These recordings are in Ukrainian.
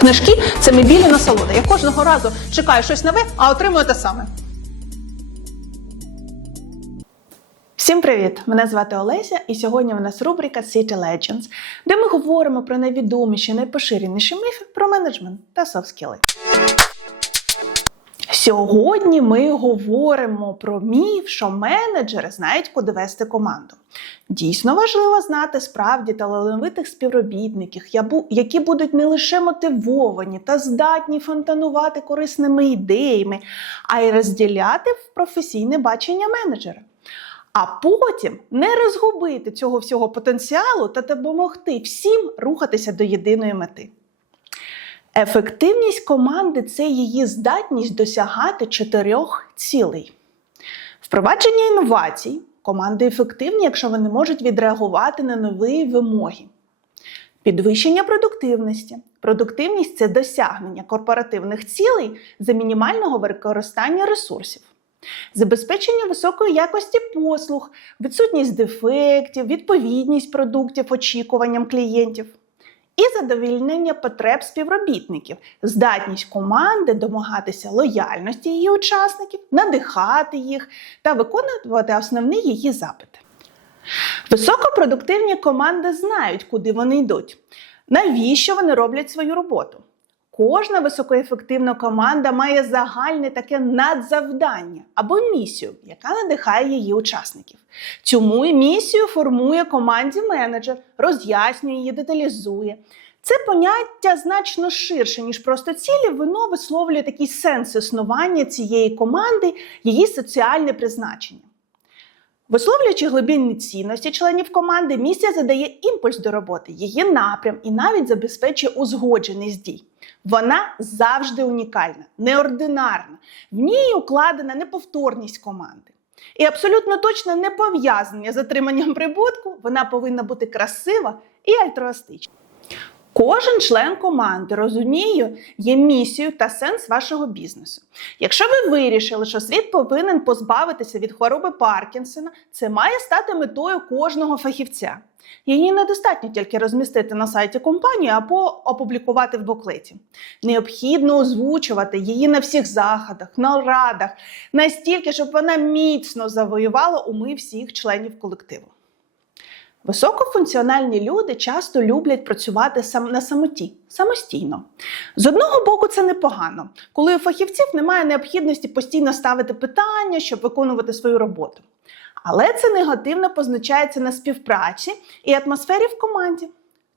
Книжки це мебільна насолода. Я кожного разу чекаю щось нове, а отримую те саме. Всім привіт! Мене звати Олеся, і сьогодні в нас рубрика City Legends, де ми говоримо про найвідоміші, найпоширеніші міфи про менеджмент та софт-скіли. Сьогодні ми говоримо про міф, що менеджери знають, куди вести команду. Дійсно важливо знати справді талановитих співробітників, які будуть не лише мотивовані та здатні фонтанувати корисними ідеями, а й розділяти професійне бачення менеджера. А потім не розгубити цього всього потенціалу та допомогти всім рухатися до єдиної мети. Ефективність команди це її здатність досягати чотирьох цілей. Впровадження інновацій. Команди ефективні, якщо вони можуть відреагувати на нові вимоги. Підвищення продуктивності. Продуктивність це досягнення корпоративних цілей за мінімального використання ресурсів. Забезпечення високої якості послуг, відсутність дефектів, відповідність продуктів очікуванням клієнтів і задовільнення потреб співробітників, здатність команди домагатися лояльності її учасників, надихати їх та виконувати основні її запити. Високопродуктивні команди знають, куди вони йдуть, навіщо вони роблять свою роботу. Кожна високоефективна команда має загальне таке надзавдання або місію, яка надихає її учасників. Цю місію формує команді менеджер, роз'яснює її, деталізує. Це поняття значно ширше, ніж просто цілі, воно висловлює такий сенс існування цієї команди, її соціальне призначення. Висловлюючи глибинні цінності членів команди, місія задає імпульс до роботи, її напрям і навіть забезпечує узгодженість дій. Вона завжди унікальна, неординарна. В ній укладена неповторність команди. І абсолютно точно не пов'язання з отриманням прибутку, вона повинна бути красива і альтруастична. Кожен член команди розуміє є місію та сенс вашого бізнесу. Якщо ви вирішили, що світ повинен позбавитися від хвороби Паркінсона, це має стати метою кожного фахівця. Її недостатньо тільки розмістити на сайті компанії або опублікувати в буклеті. Необхідно озвучувати її на всіх заходах, нарадах, настільки, щоб вона міцно завоювала уми всіх членів колективу. Високофункціональні люди часто люблять працювати сам на самоті, самостійно. З одного боку, це непогано, коли у фахівців немає необхідності постійно ставити питання, щоб виконувати свою роботу. Але це негативно позначається на співпраці і атмосфері в команді.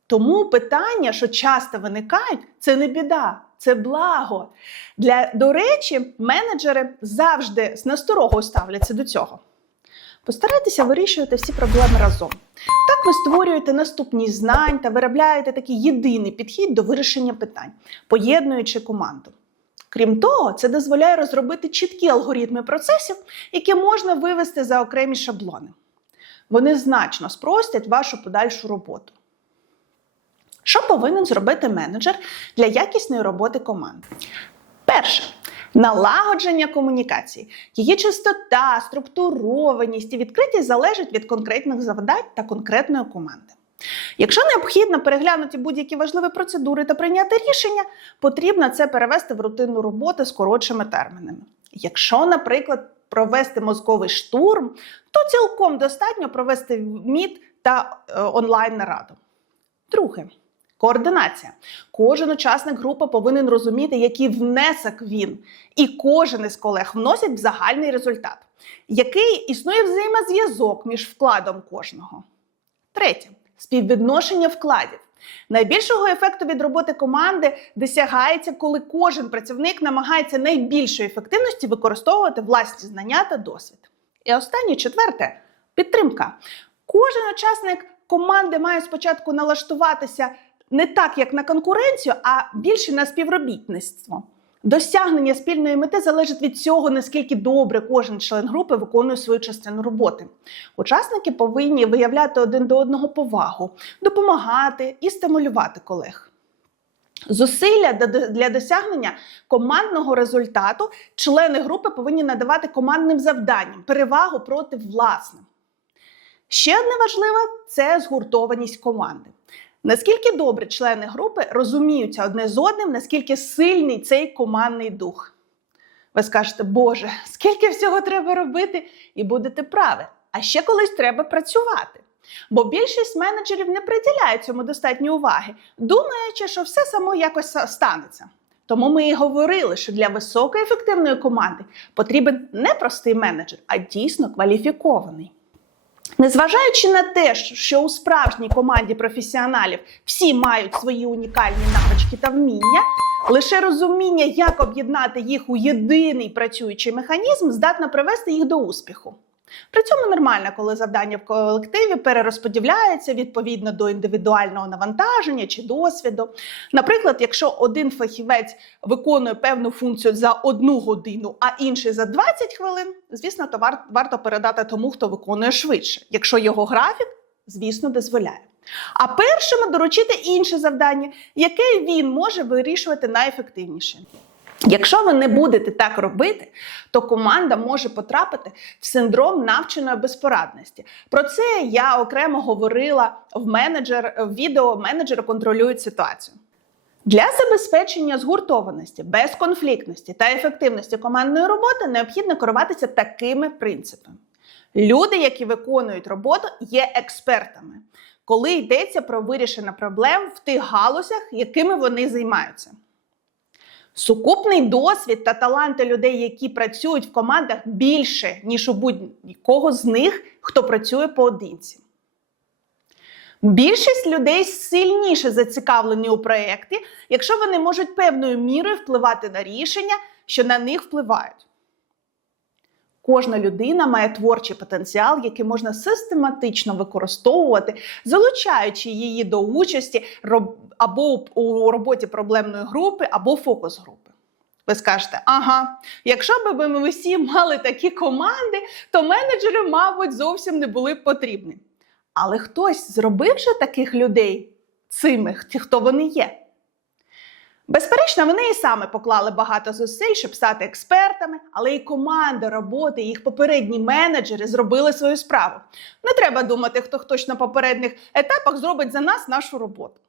Тому питання, що часто виникають, це не біда, це благо. Для, до речі, менеджери завжди з насторогою ставляться до цього. Постарайтеся вирішувати всі проблеми разом. Так ви створюєте наступність знань та виробляєте такий єдиний підхід до вирішення питань, поєднуючи команду. Крім того, це дозволяє розробити чіткі алгоритми процесів, які можна вивести за окремі шаблони. Вони значно спростять вашу подальшу роботу. Що повинен зробити менеджер для якісної роботи команди? Перше налагодження комунікації. Її чистота, структурованість і відкритість залежать від конкретних завдань та конкретної команди. Якщо необхідно переглянути будь-які важливі процедури та прийняти рішення, потрібно це перевести в рутинну роботу з коротшими термінами. Якщо, наприклад, провести мозковий штурм, то цілком достатньо провести міт та е, онлайн нараду. Друге Координація. Кожен учасник групи повинен розуміти, який внесок він, і кожен із колег вносить в загальний результат, який існує взаємозв'язок між вкладом кожного. Третє співвідношення вкладів. Найбільшого ефекту від роботи команди досягається, коли кожен працівник намагається найбільшої ефективності використовувати власні знання та досвід. І останнє четверте підтримка. Кожен учасник команди має спочатку налаштуватися не так, як на конкуренцію, а більше на співробітництво. Досягнення спільної мети залежить від цього, наскільки добре кожен член групи виконує свою частину роботи. Учасники повинні виявляти один до одного повагу, допомагати і стимулювати колег. Зусилля для досягнення командного результату члени групи повинні надавати командним завданням перевагу проти власним. Ще одне важливе це згуртованість команди. Наскільки добре члени групи розуміються одне з одним, наскільки сильний цей командний дух. Ви скажете, Боже, скільки всього треба робити, і будете праві. А ще колись треба працювати. Бо більшість менеджерів не приділяють цьому достатньо уваги, думаючи, що все само якось станеться. Тому ми і говорили, що для високої ефективної команди потрібен не простий менеджер, а дійсно кваліфікований. Незважаючи на те, що у справжній команді професіоналів всі мають свої унікальні навички та вміння, лише розуміння, як об'єднати їх у єдиний працюючий механізм, здатно привести їх до успіху. При цьому нормально, коли завдання в колективі перерозподіляються відповідно до індивідуального навантаження чи досвіду. Наприклад, якщо один фахівець виконує певну функцію за одну годину, а інший за 20 хвилин, звісно, то вар- варто передати тому, хто виконує швидше, якщо його графік, звісно, дозволяє. А першому доручити інше завдання, яке він може вирішувати найефективніше. Якщо ви не будете так робити, то команда може потрапити в синдром навченої безпорадності. Про це я окремо говорила в менеджер в відео менеджери контролюють ситуацію. Для забезпечення згуртованості, безконфліктності та ефективності командної роботи необхідно керуватися такими принципами. Люди, які виконують роботу, є експертами, коли йдеться про вирішення проблем в тих галузях, якими вони займаються. Сукупний досвід та таланти людей, які працюють в командах, більше, ніж у будь-кого з них, хто працює поодинці. Більшість людей сильніше зацікавлені у проєкті, якщо вони можуть певною мірою впливати на рішення, що на них впливають. Кожна людина має творчий потенціал, який можна систематично використовувати, залучаючи її до участі або у роботі проблемної групи, або фокус групи. Ви скажете, ага, якщо б ми всі мали такі команди, то менеджери, мабуть, зовсім не були б потрібні. Але хтось зробив же таких людей цими, хто вони є. Безперечно, вони і саме поклали багато зусиль, щоб стати експертами, але і команда роботи, і їх попередні менеджери зробили свою справу. Не треба думати, хто хтось на попередніх етапах зробить за нас нашу роботу.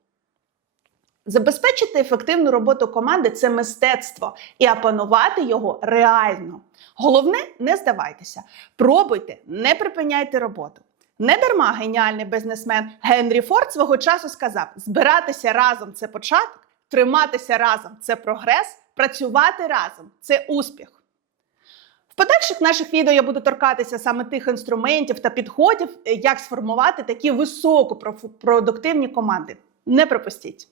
Забезпечити ефективну роботу команди це мистецтво, і опанувати його реально. Головне, не здавайтеся, пробуйте, не припиняйте роботу. Не дарма геніальний бізнесмен Генрі Форд свого часу сказав: збиратися разом це початок, триматися разом це прогрес, працювати разом це успіх. В подальших наших відео я буду торкатися саме тих інструментів та підходів, е, як сформувати такі високопродуктивні команди. Не пропустіть.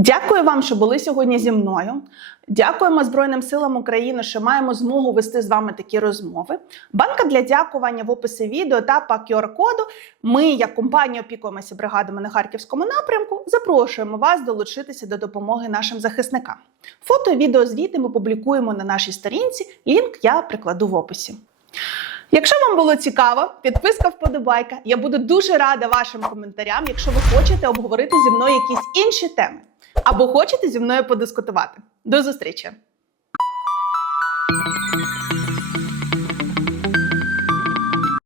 Дякую вам, що були сьогодні зі мною. Дякуємо Збройним силам України, що маємо змогу вести з вами такі розмови. Банка для дякування в описі відео та по QR-коду. Ми, як компанія, опікуємося бригадами на харківському напрямку. Запрошуємо вас долучитися до допомоги нашим захисникам. Фото і відео звіти ми публікуємо на нашій сторінці. Лінк я прикладу в описі. Якщо вам було цікаво, підписка вподобайка. Я буду дуже рада вашим коментарям, якщо ви хочете обговорити зі мною якісь інші теми або хочете зі мною подискутувати. До зустрічі!